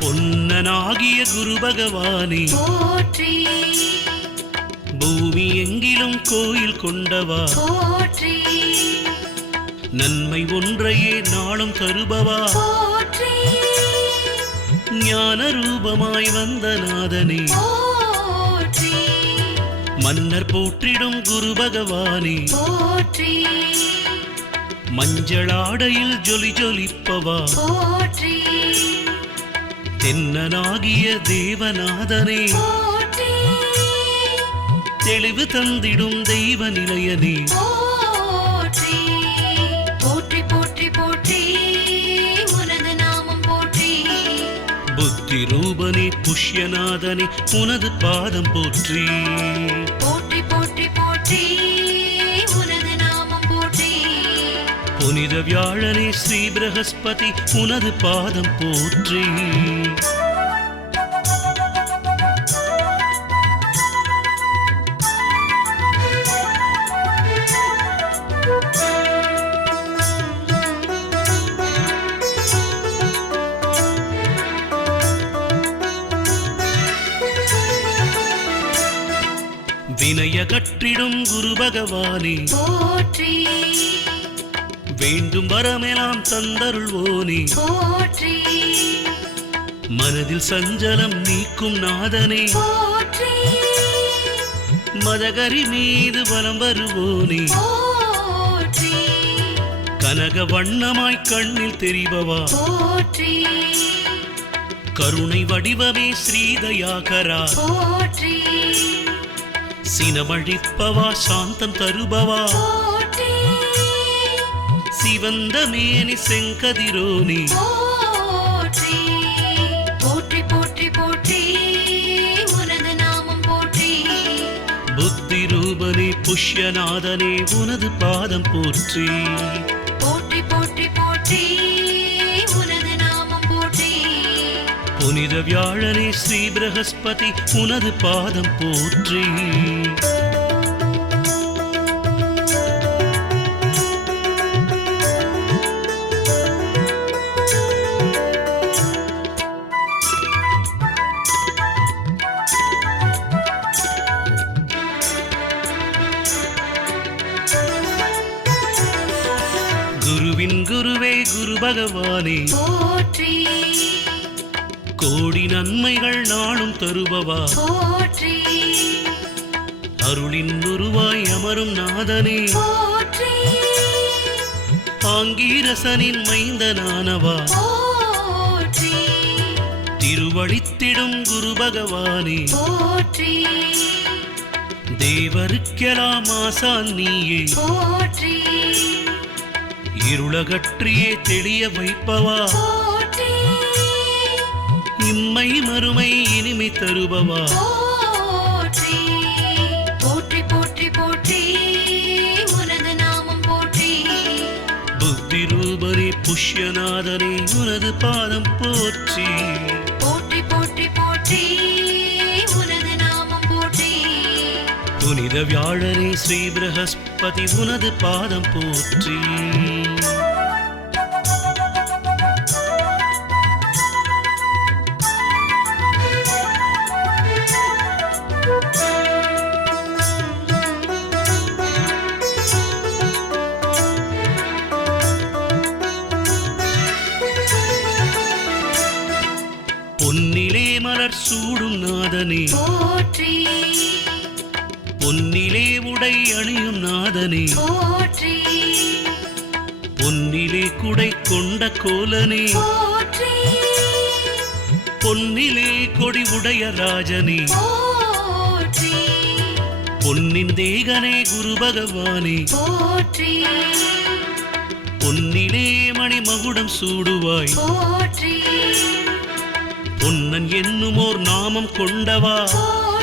பொன்னனாகிய குரு பகவானே போற்றி பூமி எங்கிலும் கோயில் கொண்டவா போற்றி நன்மை ஒன்றையே நாளும் தருபவா போற்றி ஞான ரூபமாய் வந்த நாதனே போற்றி மன்னர் போற்றிடும் குரு பகவானே போற்றி மஞ்சளாடையில் ஜொலி ஜொலிப்பவா போற்றி தென்னனாகிய தேவநாதனே போற்றி தெளிவு தந்திடும் தெய்வ நிலையனே போற்றி போற்றி போற்றி போற்றி உனது நாமம் போற்றி புத்தி ரூபனே புஷ்யநாதனே உனது பாதம் போற்றி போற்றி போற்றி போற்றி உனது நாமம் போற்றி புனித வியாழனே ஸ்ரீ பிரகஸ்பதி உனது பாதம் போற்றி வினய கற்றிடும் குரு பகவானே போற்றி வேண்டும் வரமெல்லாம் தந்தருள்வோனே போற்றி மனதில் சஞ்சலம் நீக்கும் நாதனே போற்றி மதகரி மீது வலம் வருவோனே போற்றி கனக வண்ணமாய் கண்ணில் தெரிபவா போற்றி கருணை வடிவமே ஸ்ரீதயாகரா போற்றி சினமழிப்பவா சாந்தம் தருபவா போற்றி சிவந்த மேனி செங்கதிரோனே போற்றி போற்றி போற்றி போற்றி உனது நாமம் போற்றி புத்தி ரூபனே புஷ்யநாதனே உனது பாதம் போற்றி போற்றி போற்றி போற்றி உனது நாமம் போற்றி புனித வியாழனே ஸ்ரீ பிரகஸ்பதி உனது பாதம் போற்றி குருவின் குருவே குரு பகவானே போற்றி கோடி நன்மைகள் நாளும் தருபவா போற்றி அருளின் உருவாய் அமரும் நாதனே போற்றி ஆங்கீரசனின் மைந்தனானவா போற்றி திருவழித்திடும் குரு பகவானே போற்றி தேவருக்கெல்லாம் ஆசான் நீயே போற்றி இருளகற்றியே தெளிய வைப்பவா போற்றி இம்மை மறுமை இனிமை தருபவா போற்றி போற்றி போற்றி போற்றி உனது நாமம் போற்றி புத்தி ரூபனே புஷ்யநாதனே உனது பாதம் போற்றி போற்றி போற்றி போற்றி உனது நாமம் போற்றி புனித வியாழனே ஸ்ரீ பிரகஸ்பதி உனது பாதம் போற்றி பொன்னிலே மலர் சூடும் நாதனே போற்றி பொன்னிலே உடை அணியும் நாதனே போற்றி பொன்னிலே குடை கொண்ட கோலனே போற்றி பொன்னிலே கொடி உடைய ராஜனே போற்றி பொன்னின் தேகனே குரு பகவானே போற்றி பொன்னிலே மணிமகுடம் சூடுவாய் போற்றி பொன்னன் என்னுமோர் நாமம் கொண்டவா போற்றி